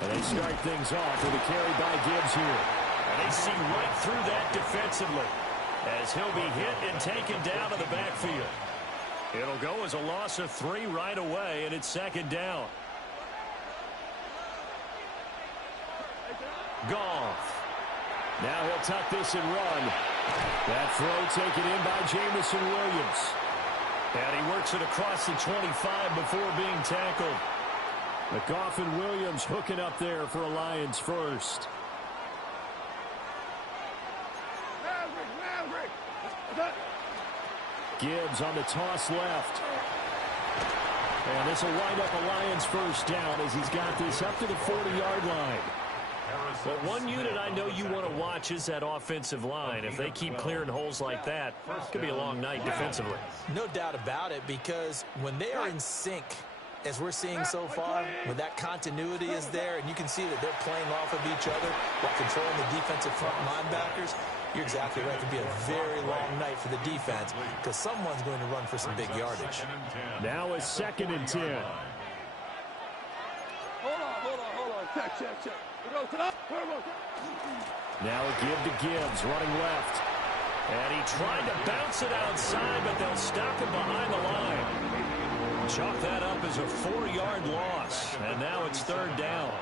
And they start things off with a carry by Gibbs here. And they see right through that defensively as he'll be hit and taken down to the backfield. It'll go as a loss of 3 right away, and it's 2nd down. Goff. Now he'll tuck this and run. That throw taken in by Jamison Williams. And he works it across the 25 before being tackled. McGoff and Williams hooking up there for a Lions first. Gibbs on the toss left. And this will wind up a Lions first down as he's got this up to the 40-yard line. But one unit I know you want to watch is that offensive line. If they keep clearing holes like that, it could be a long night defensively. No doubt about it, because when they are in sync, as we're seeing so far, when that continuity is there and you can see that they're playing off of each other while controlling the defensive front linebackers, you're exactly right. It could be a very long night for the defense because someone's going to run for some big yardage. Now it's 2nd and 10. Hold on. Check. Now a give to Gibbs, running left. And he tried to bounce it outside, but they'll stop him behind the line. Chalk that up as a 4-yard loss, and now it's 3rd down.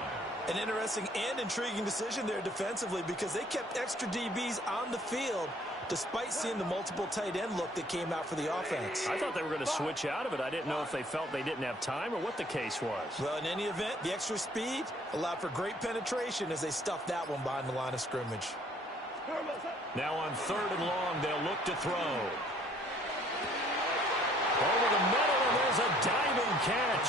An interesting and intriguing decision there defensively because they kept extra DBs on the field despite seeing the multiple tight end look that came out for the offense. I thought they were going to switch out of it. I didn't know if they felt they didn't have time or what the case was. Well, in any event, the extra speed allowed for great penetration as they stuffed that one behind the line of scrimmage. Now on 3rd and long, they'll look to throw. Over the middle, and there's a diving catch.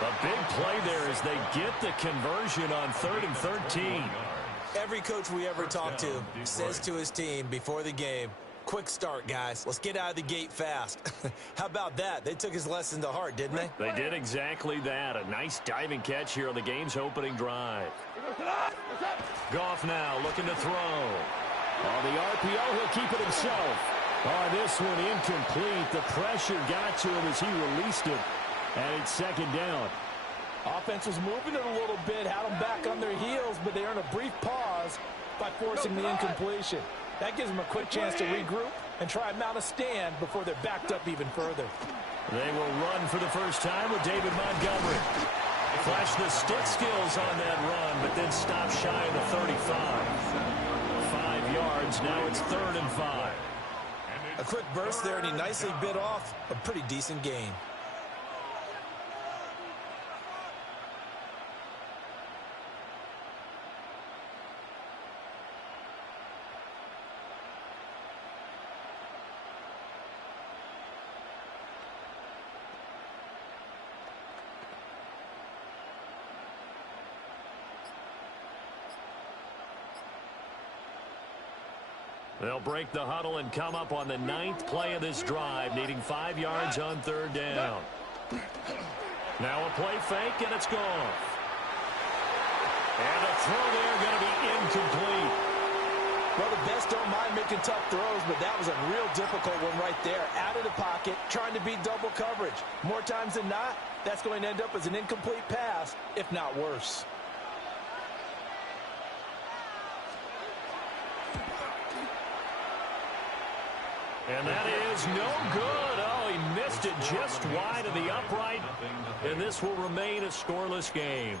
A big play there as they get the conversion on 3rd and 13. Every coach we ever talk to says to his team before the game, quick start, guys. Let's get out of the gate fast. How about that? They took his lesson to heart, didn't they? They did exactly that. A nice diving catch here on the game's opening drive. Goff now looking to throw. On the RPO, he'll keep it himself. Oh, this one incomplete. The pressure got to him as he released it. And it's 2nd down. Offense was moving it a little bit, had them back on their heels, but they earned a brief pause by forcing the incompletion. That gives them a quick chance to regroup and try and mount a stand before they're backed up even further. They will run for the first time with David Montgomery. Flash the stick skills on that run, but then stop shy of the 35. 5 yards, now it's 3rd and 5. A quick burst there, and he nicely bit off a pretty decent gain. They'll break the huddle and come up on the 9th play of this drive, needing 5 yards on 3rd down. Now a play fake, and it's gone. And a throw there going to be incomplete. Well, the best don't mind making tough throws, but that was a real difficult one right there. Out of the pocket, trying to beat double coverage. More times than not, that's going to end up as an incomplete pass, if not worse. And that is no good. Oh, he missed it just wide of the upright. And this will remain a scoreless game.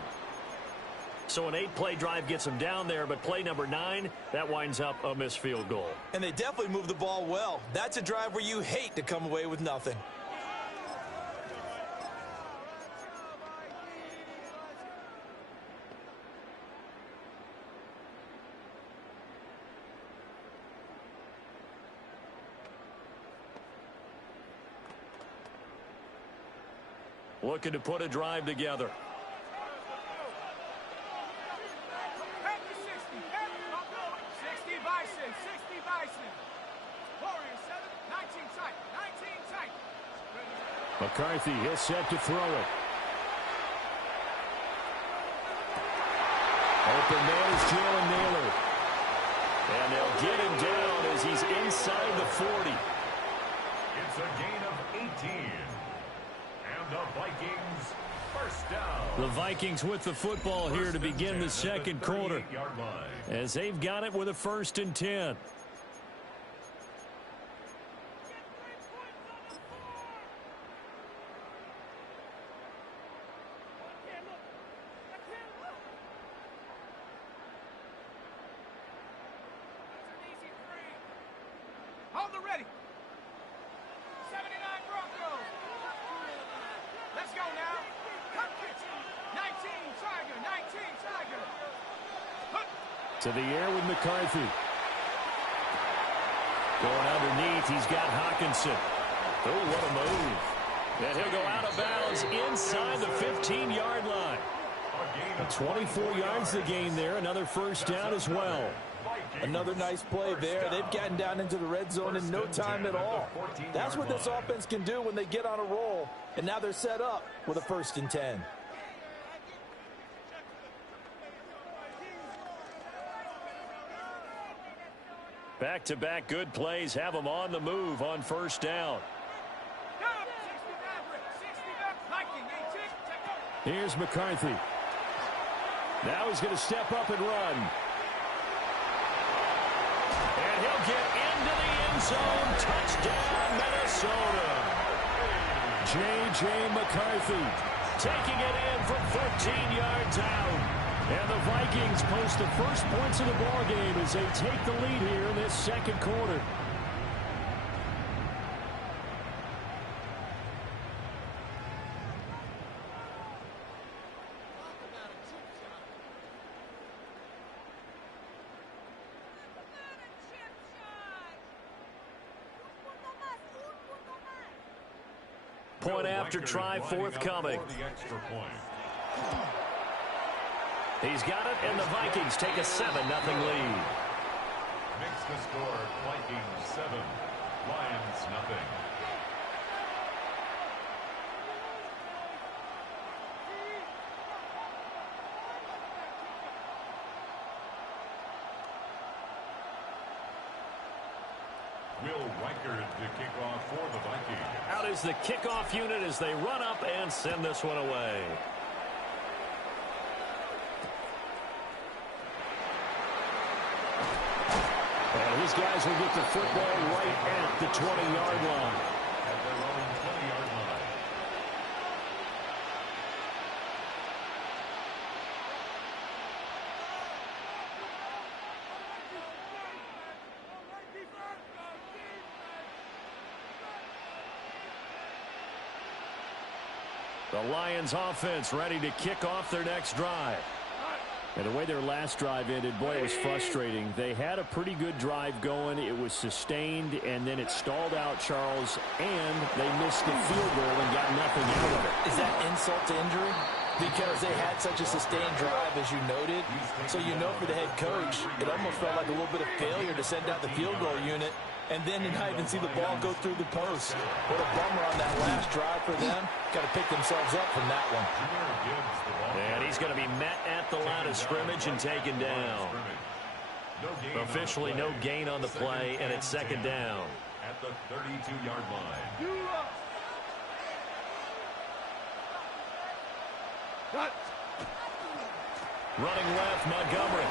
So an 8-play drive gets them down there, but play number 9, that winds up a missed field goal. And they definitely moved the ball well. That's a drive where you hate to come away with nothing. Looking to put a drive together. McCarthy, he'll set to throw it. Open man is Jalen Naylor. And they'll get him down as he's inside the 40. It's a gain of 18. And the Vikings first down. The Vikings with the football here to begin the second quarter, as they've got it with a 1st and 10. Hold the ready. 79 Broncos. Let's go now. 19 Tiger. 19 Tiger. To the air with McCarthy. Going underneath, he's got Hawkinson. Oh, what a move. And he'll go out of bounds inside the 15-yard line. 24 yards to gain there. Another first down as well. Another nice play there. They've gotten down into the red zone in no time at all. That's what this offense can do when they get on a roll. And now they're set up with a 1st and 10. Back-to-back good plays have them on the move on first down. Here's McCarthy. Now he's going to step up and run. And he'll get into the end zone. Touchdown, Minnesota. J.J. McCarthy Taking it in from 14 yards out. And the Vikings post the first points of the ball game as they take the lead here in this second quarter. Point after try forthcoming. He's got it, and the Vikings take a 7-0 lead. Makes the score Vikings 7, Lions nothing. Will Reichard to kick off for the Vikings. Out is the kickoff unit as they run up and send this one away. And these guys will get the football right at the 20-yard line. At their own 20-yard line. The Lions offense ready to kick off their next drive. And the way their last drive ended, boy, it was frustrating. They had a pretty good drive going. It was sustained, and then it stalled out, Charles, and they missed the field goal and got nothing out of it. Is that insult to injury? Because they had such a sustained drive, as you noted. So you know for the head coach, it almost felt like a little bit of failure to send out the field goal unit and then to not even see the ball go through the post. What a bummer on that last drive for them. Got to pick themselves up from that one. And he's going to be met at the line of scrimmage and taken down. Officially no gain on the play, and it's second down. At the 32-yard line. Running left, Montgomery.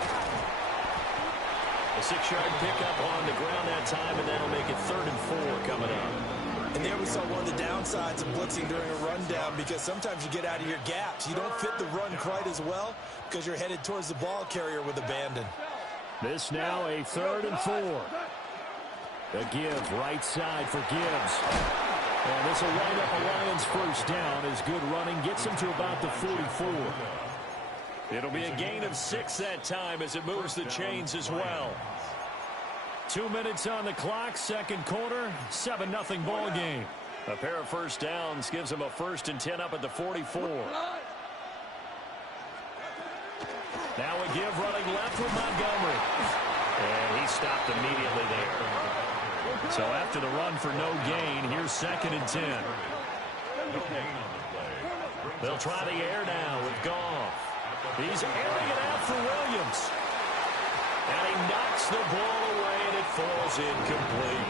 A 6-yard pickup on the ground that time, and that'll make it 3rd and 4 coming up. And there we saw one of the downsides of blitzing during a rundown, because sometimes you get out of your gaps. You don't fit the run quite as well because you're headed towards the ball carrier with abandon. This now a 3rd and 4. The give right side for Gibbs. And this will wind up a Lions first down as good running gets him to about the 44. It'll be a gain of 6 that time as it moves the chains as well. 2 minutes on the clock, second quarter, 7-0 ball game. A pair of first downs gives them a 1st and 10 up at the 44. Now a give running left with Montgomery. And he stopped immediately there. So after the run for no gain, here's 2nd and 10. They'll try the air now with Goff. He's airing it out for Williams. And he knocks the ball away, and it falls incomplete.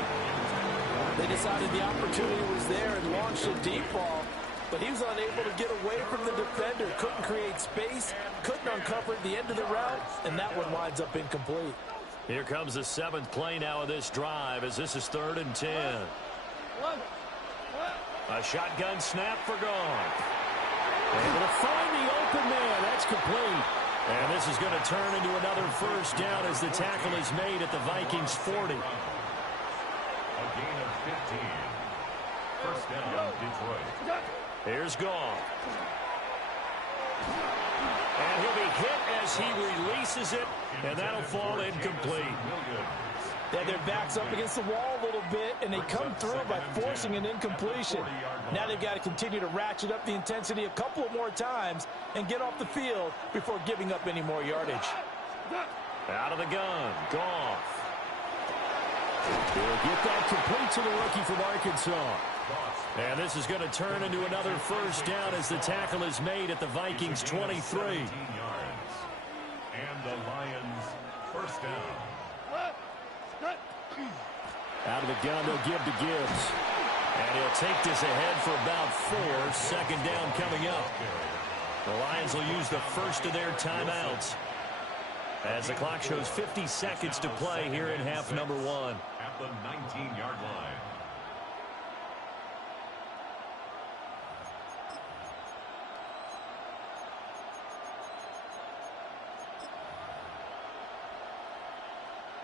They decided the opportunity was there and launched a deep ball, but he was unable to get away from the defender. Couldn't create space, couldn't uncover the end of the route, and that one winds up incomplete. Here comes the 7th play now of this drive as this is 3rd and 10. A shotgun snap for Goff. Able to find the open man. That's complete. And this is going to turn into another first down as the tackle is made at the Vikings 40. A gain of 15. First down, Detroit. Here's Goff. And he'll be hit as he releases it, and that'll fall incomplete. Yeah, their back's up against the wall a little bit, and they come through by forcing an incompletion. Now they've got to continue to ratchet up the intensity a couple of more times and get off the field before giving up any more yardage. Out of the gun, Goff. He'll get that complete to the rookie from Arkansas. And this is going to turn into another first down as the tackle is made at the Vikings 23. And the Lions first down. Out of the gun, they'll give to Gibbs. And he'll take this ahead for about 4. Second down coming up. The Lions will use the first of their timeouts as the clock shows 50 seconds to play here in half number 1. At the 19-yard line.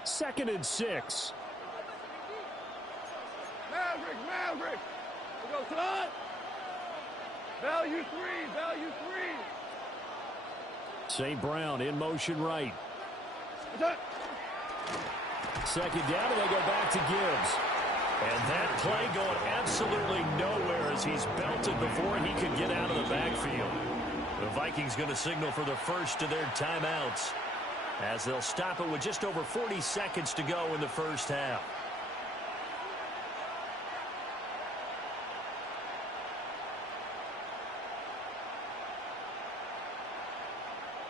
Second and 6. Maverick. We go front. Value 3. St. Brown in motion right. Second down, and they go back to Gibbs. And that play going absolutely nowhere as he's belted before he could get out of the backfield. The Vikings going to signal for the first of their timeouts as they'll stop it with just over 40 seconds to go in the first half.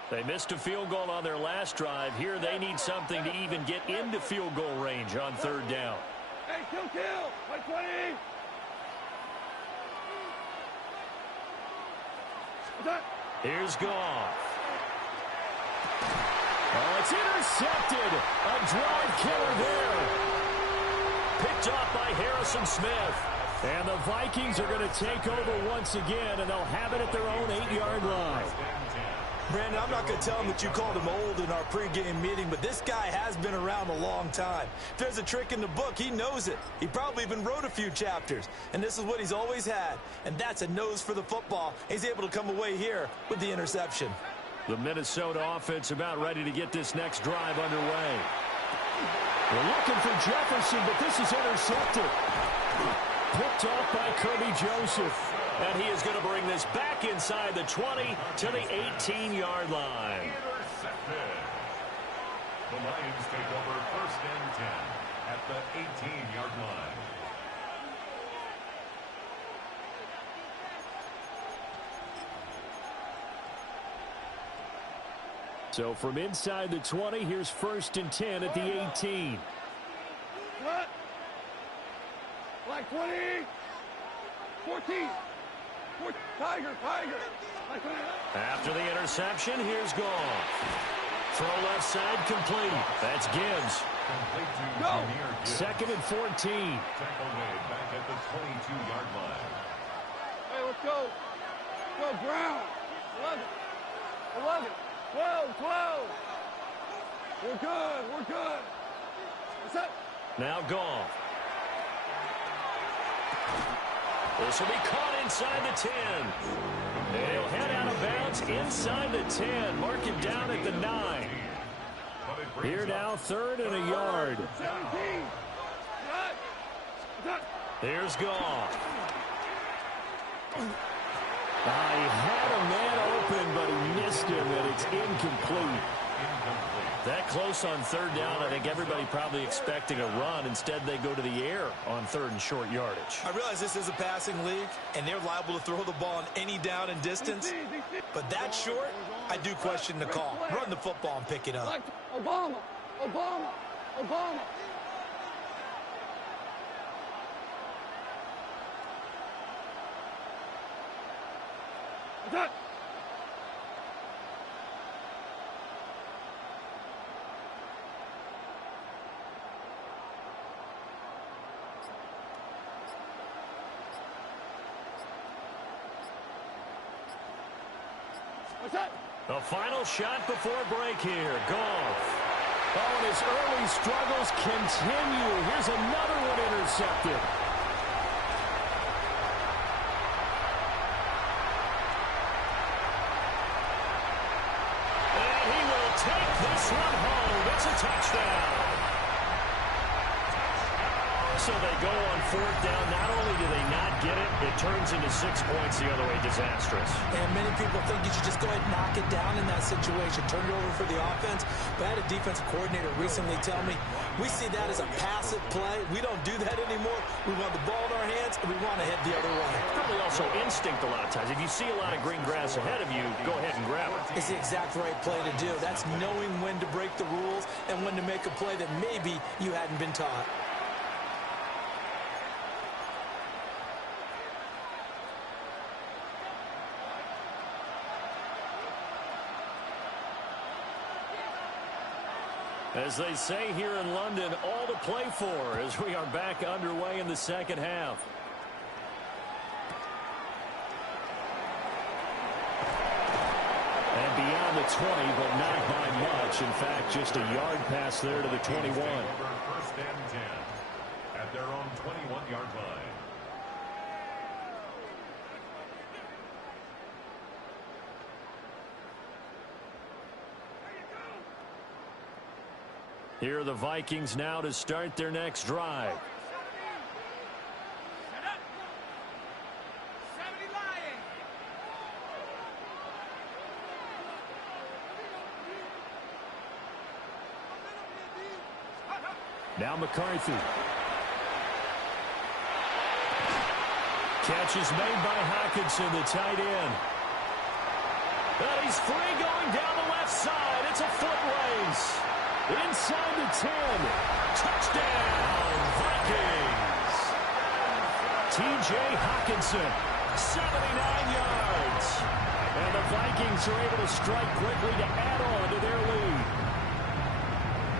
They missed a field goal on their last drive. Here they need something to even get into field goal range on 3rd down. Hey, kill. 120. Here's Goff. Oh, it's intercepted. A drive killer there. Picked off by Harrison Smith. And the Vikings are going to take over once again, and they'll have it at their own 8-yard line. Brandon, I'm not going to tell him that you called him old in our pregame meeting, but this guy has been around a long time. If there's a trick in the book, he knows it. He probably even wrote a few chapters, and this is what he's always had, and that's a nose for the football. He's able to come away here with the interception. The Minnesota offense about ready to get this next drive underway. They're looking for Jefferson, but this is intercepted. Picked off by Kirby Joseph. And he is going to bring this back inside the 20 to the 18-yard line. Intercepted. The Lions take over 1st and 10 at the 18-yard line. So from inside the 20, here's 1st and 10 at the 18. What? Like 20. 14. Tiger. Like 20. After the interception, here's Goff. Throw left side complete. That's Gibbs. Complete to Go. Jahmyr Gibbs. 2nd and 14. Tackle made back at the 22-yard line. Hey, let's go. Go, Brown. 11. 12. We're good. What's up? Now Goff. This will be caught inside the 10. And he'll head out of bounds inside the 10. Mark him down at the 9. Here now, 3rd and a yard. 17. Here's Goff. He had a man open, but he missed him, and it's incomplete. That close on 3rd down, I think everybody probably expecting a run. Instead, they go to the air on 3rd and short yardage. I realize this is a passing league, and they're liable to throw the ball on any down and distance. But that short, I do question the call. Run the football and pick it up. Like Obama. Done. What's that? The final shot before break here. Goff. Oh, and his early struggles continue. Here's another one intercepted. And he will take this one home. It's a touchdown. So they go on fourth down. Not only do they not get it, it turns into 6 points the other way. Disastrous. And many people think you should just go ahead and knock it down in that situation. Turn it over for the offense. But I had a defensive coordinator recently tell me, we see that as a passive play. We don't do that anymore. We want the ball in our hands, and we want to head the other way. Probably also instinct a lot of times. If you see a lot of green grass ahead of you, go ahead and grab it. It's the exact right play to do. That's knowing when to break the rules and when to make a play that maybe you hadn't been taught. As they say here in London, all to play for as we are back underway in the second half. And beyond the 20, but not by much. In fact, just a yard pass there to the 21. First and 10 at their own 21-yard line. Here are the Vikings now to start their next drive. Set up. 70 Lions. Now McCarthy. Catch is made by Hockenson, the tight end. And he's free going down the left side. It's a foot race. Inside the 10. Touchdown, Vikings. T.J. Hockenson, 79 yards. And the Vikings are able to strike quickly to add on to their lead.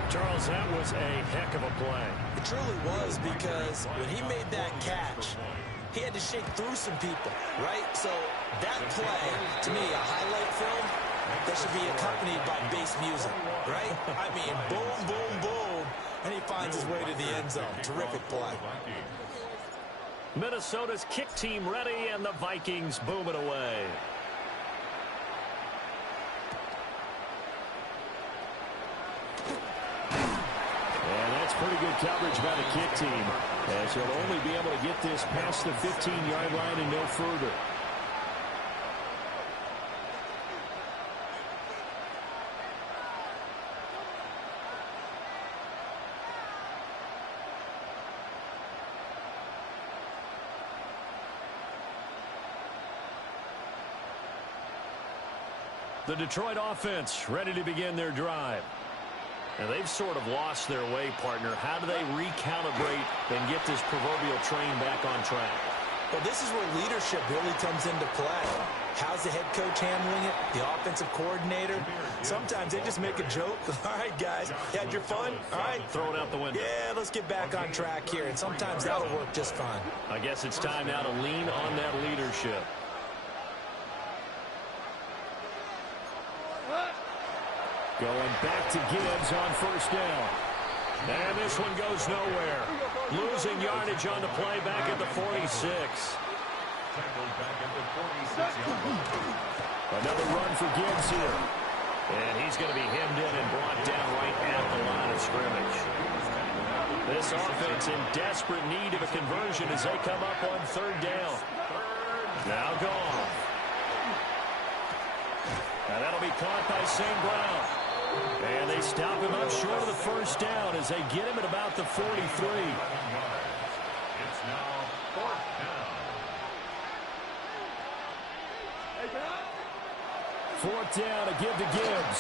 Charles, that was a heck of a play. It truly was, because when he made that catch, he had to shake through some people, right? So that play, to me, a highlight film, that should be accompanied by bass music, right? I mean, boom, boom, boom, and he finds his way to the end zone. Terrific play. Minnesota's kick team ready, and the Vikings boom it away. And that's pretty good coverage by the kick team, as he'll only be able to get this past the 15-yard line and no further. The Detroit offense ready to begin their drive. And they've sort of lost their way, partner. How do they recalibrate and get this proverbial train back on track? Well, this is where leadership really comes into play. How's the head coach handling it? The offensive coordinator? Sometimes they just make a joke. All right, guys, you had your fun? All right. Throw it out the window. Yeah, let's get back on track here. And sometimes that'll work just fine. I guess it's time now to lean on that leadership. Going back to Gibbs on first down. And this one goes nowhere. Losing yardage on the play back at the 46. Another run for Gibbs here. And he's going to be hemmed in and brought down right at the line of scrimmage. This offense in desperate need of a conversion as they come up on third down. Now gone. And that'll be caught by St. Brown. And they stop him up short of the first down as they get him at about the 43. It's now fourth down. Fourth down to give to Gibbs.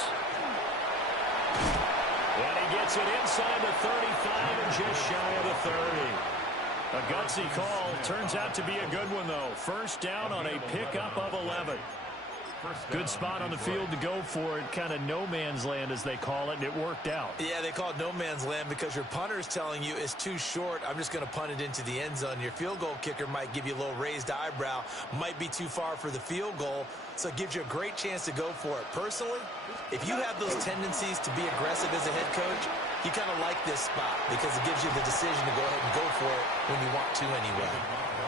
And he gets it inside the 35 and just shy of the 30. A gutsy call. Turns out to be a good one, though. First down on a pickup of 11. Good spot on the field to go for it. Kind of no man's land, as they call it, and it worked out. Yeah, they call it no man's land because your punter's telling you it's too short. I'm just going to punt it into the end zone. Your field goal kicker might give you a little raised eyebrow, might be too far for the field goal, so it gives you a great chance to go for it. Personally, if you have those tendencies to be aggressive as a head coach, you kind of like this spot because it gives you the decision to go ahead and go for it when you want to anyway.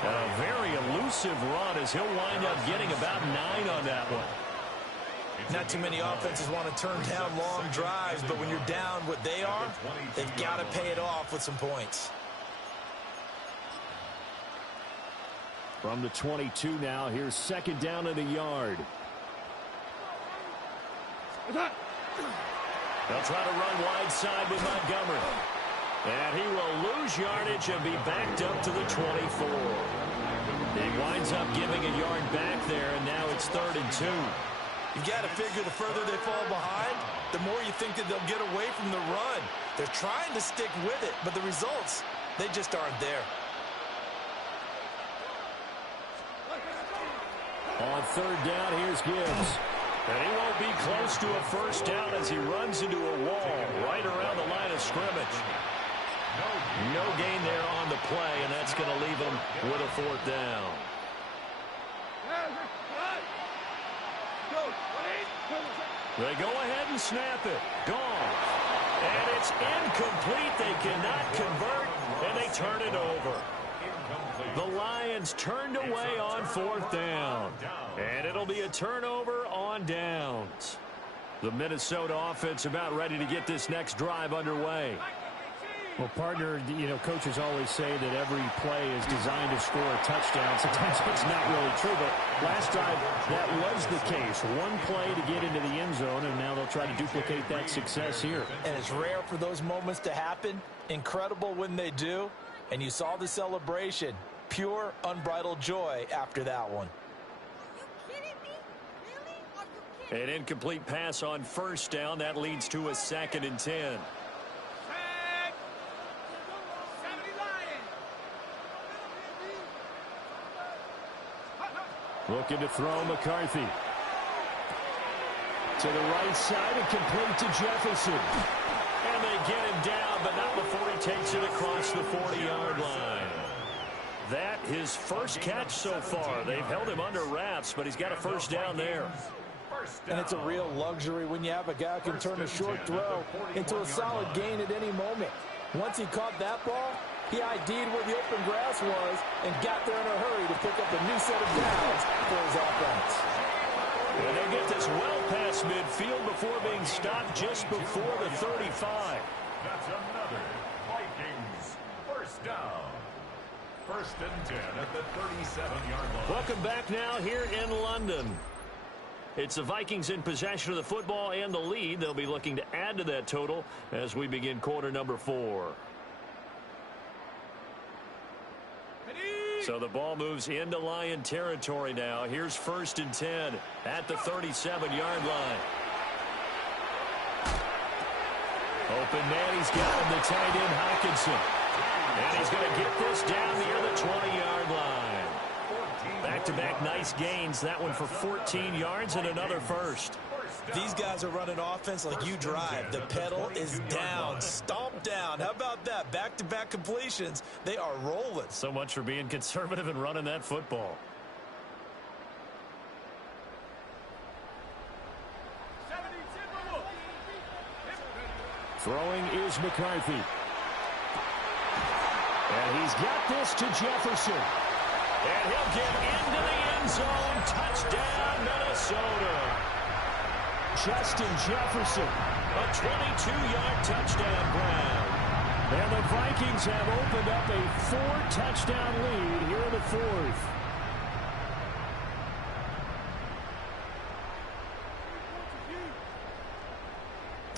And a very elusive run as he'll wind up getting about 9 on that one. Not too many offenses want to turn down long drives, but when you're down what they are, they've got to pay it off with some points. From the 22 now, here's second down in the yard. They'll try to run wide side with Montgomery. And he will lose yardage and be backed up to the 24. He winds up giving a yard back there, and now it's 3rd and 2. You've got to figure the further they fall behind, the more you think that they'll get away from the run. They're trying to stick with it, but the results, they just aren't there. On 3rd down, here's Gibbs. And he won't be close to a first down as he runs into a wall right around the line of scrimmage. No gain there on the play, and that's going to leave him with a 4th down. They go ahead and snap it. Gone. And it's incomplete. They cannot convert, and they turn it over. The Lions turned away on 4th down. And it'll be a turnover on downs. The Minnesota offense about ready to get this next drive underway. Well, partner, you know, coaches always say that every play is designed to score a touchdown. Sometimes it's not really true, but last drive, that was the case. One play to get into the end zone, and now they'll try to duplicate that success here. And it's rare for those moments to happen. Incredible when they do. And you saw the celebration. Pure, unbridled joy after that one. An incomplete pass on 1st down. That leads to a 2nd and 10. Looking to throw McCarthy. To the right side and complete to Jefferson. And they get him down, but not before he takes it across the 40-yard line. That his first catch so far. They've held him under wraps, but he's got a first down there. And it's a real luxury when you have a guy who can turn a short throw into a solid gain at any moment. Once he caught that ball, he ID'd where the open grass was and got there in a hurry to pick up a new set of downs for his offense. And they'll get this well past midfield before being stopped just before the 35. That's another Vikings first down. 1st and 10 at the 37-yard line. Welcome back now here in London. It's the Vikings in possession of the football and the lead. They'll be looking to add to that total as we begin quarter number 4. So the ball moves into Lion territory now. Here's 1st and 10 at the 37-yard line. Open man, he's got him, the tight end Hawkinson. And he's going to get this down near the 20-yard line. Back-to-back nice gains. That one for 14 yards and another first. These guys are running offense like you drive. The pedal is down, stomped down. How about that? Back-to-back completions. They are rolling. So much for being conservative and running that football. Throwing is McCarthy. And he's got this to Jefferson. And he'll get into the end zone. Touchdown, Minnesota. Justin Jefferson, a 22-yard touchdown grab. And the Vikings have opened up a 4-touchdown lead here in the 4th.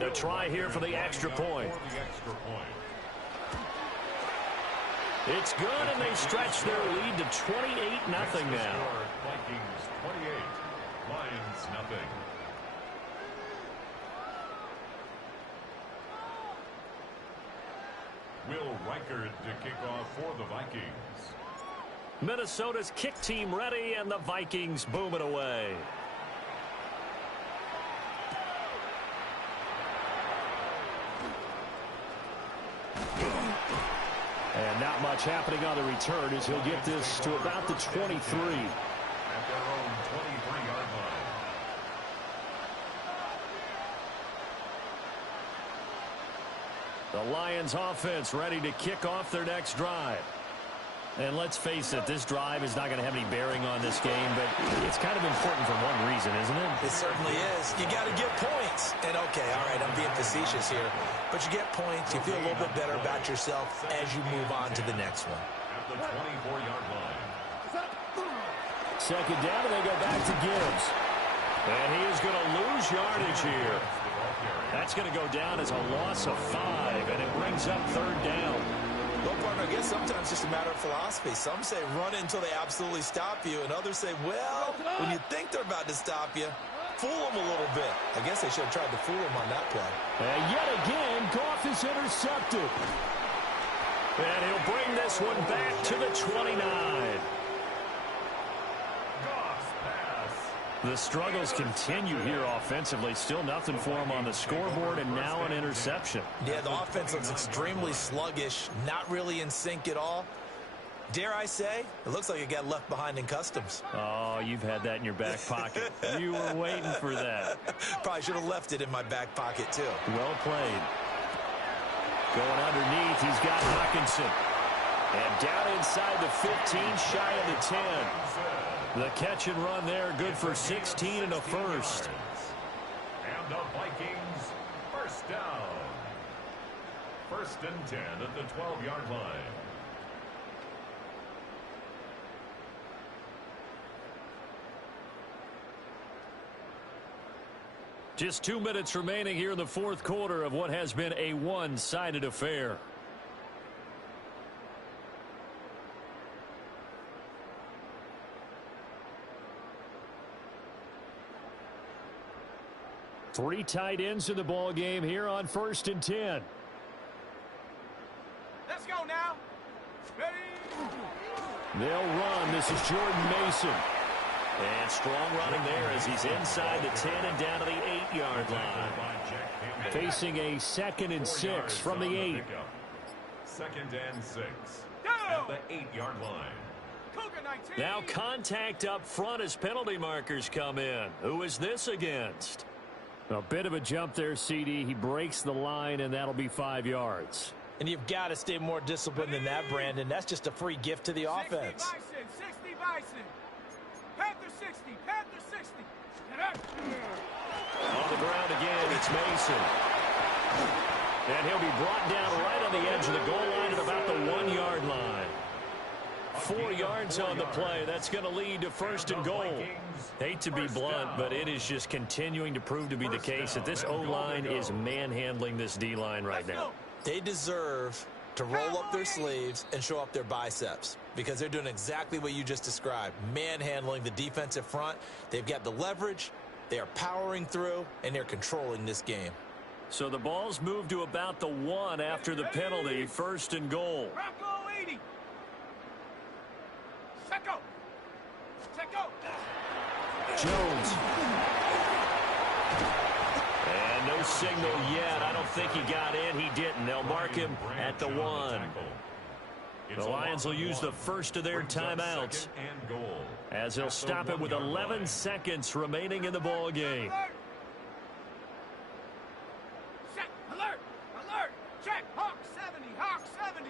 A try here for the extra point. It's good, and they stretch their lead to 28-0 now. Vikings 28, Lions nothing. Will Reichard to kick off for the Vikings. Minnesota's kick team ready, and the Vikings booming away. And not much happening on the return as he'll get this to about the 23. At their own 23-yard line. The Lions offense ready to kick off their next drive. And let's face it, this drive is not going to have any bearing on this game, but it's kind of important for one reason, isn't it? It certainly is. You got to get points. And, okay, all right, I'm being facetious here. But you get points, you feel a little bit better about yourself as you move on to the next one. At the 24-yard line. Second down, and they go back to Gibbs. And he is going to lose yardage here. That's going to go down as a loss of 5, and it brings up third down. Well, partner, I guess sometimes it's just a matter of philosophy. Some say run it until they absolutely stop you, and others say, well, when you think they're about to stop you, fool them a little bit. I guess they should have tried to fool him on that play. And yet again, Goff is intercepted. And he'll bring this one back to the 29. The struggles continue here offensively. Still nothing for him on the scoreboard, and now an interception. Yeah, the offense looks extremely sluggish, not really in sync at all. Dare I say, it looks like it got left behind in customs. Oh, you've had that in your back pocket. You were waiting for that. Probably should have left it in my back pocket, too. Well played. Going underneath, he's got Hawkinson. And down inside the 15, shy of the 10. The catch and run there, good for 16 and a first. And the Vikings, first down. First and 10 at the 12-yard line. Just 2 minutes remaining here in the fourth quarter of what has been a one-sided affair. Three tight ends in the ball game here on first and 10. Let's go now. Ready? They'll run. This is Jordan Mason. And strong running there as he's inside the 10 and down to the 8-yard line. Facing a 2nd and 6 from the 8. Second and 6 at the 8-yard line. Now contact up front as penalty markers come in. Who is this against? A bit of a jump there, CD. He breaks the line, and that'll be 5 yards. And you've got to stay more disciplined than that, Brandon. That's just a free gift to the offense. 60 Bison. Panther 60. Panther 60. On the ground again, it's Mason. And he'll be brought down right on the edge of the goal line at about the 1-yard line. 4 yards on the play. That's going to lead to first and goal. Hate to be blunt, but it is just continuing to prove to be the case that this O-line is manhandling this D-line right now. They deserve to roll up their sleeves and show up their biceps because they're doing exactly what you just described, manhandling the defensive front. They've got the leverage, they are powering through, and they're controlling this game. So the ball's moved to about the 1 after the penalty, first and goal. Bronco 80. Set go. Set go. Jones. And no signal yet. I don't think he got in. He didn't. They'll mark him at the 1. The Lions will use the first of their timeouts as they'll stop it with 11 seconds remaining in the ball game. Set. Alert. Alert. Check. Hawk 70. Hawk 70.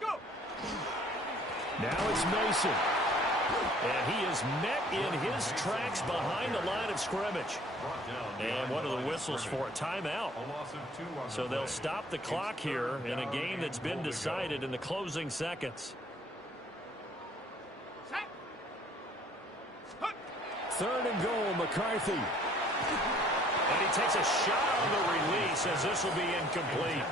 Go. Now it's Mason. And he is met in his tracks behind the line of scrimmage. And what are the whistles for? Timeout. So they'll stop the clock here in a game that's been decided in the closing seconds. Set. Third and goal, McCarthy. And he takes a shot on the release as this will be incomplete.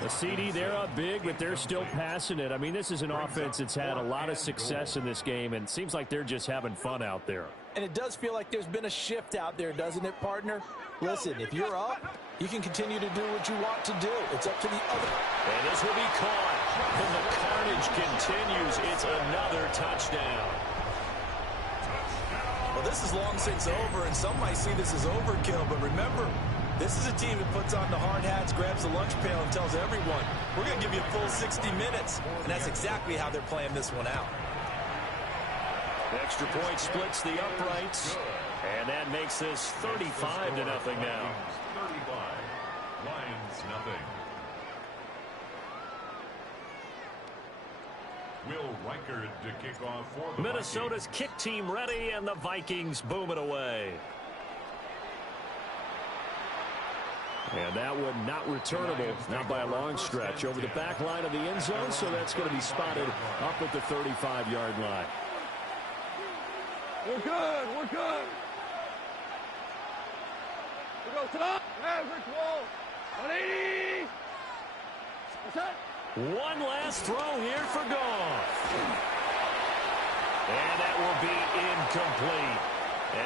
The CD, they're up big, but they're still passing it. I mean, this is an offense that's had a lot of success in this game, and it seems like they're just having fun out there. And it does feel like there's been a shift out there, doesn't it, partner? Listen, if you're up, you can continue to do what you want to do. It's up to the other. And this will be caught. And the carnage continues. It's another touchdown. Well, Well, this is long since over, and some might see this as overkill. But remember, this is a team that puts on the hard hats, grabs the lunch pail, and tells everyone, we're going to give you a full 60 minutes. And that's exactly how they're playing this one out. Extra point splits the uprights. And that makes this 35-0 now. 35. Lions nothing. Will Reichard to kick off for the Minnesota's Vikings. kick team ready, and the Vikings boom it away. And that one not returnable, not by a long stretch, over the back line of the end zone, so that's going to be spotted up at the 35-yard line. We're good. We're good. We go to the average wall. 180. What's that? One last throw here for Goff. And that will be incomplete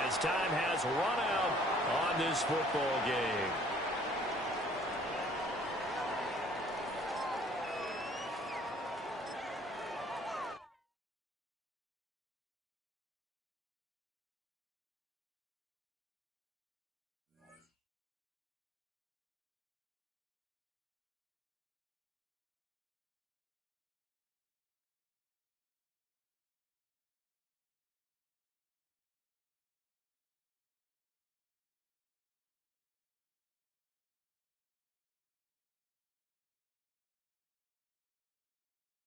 as time has run out on this football game.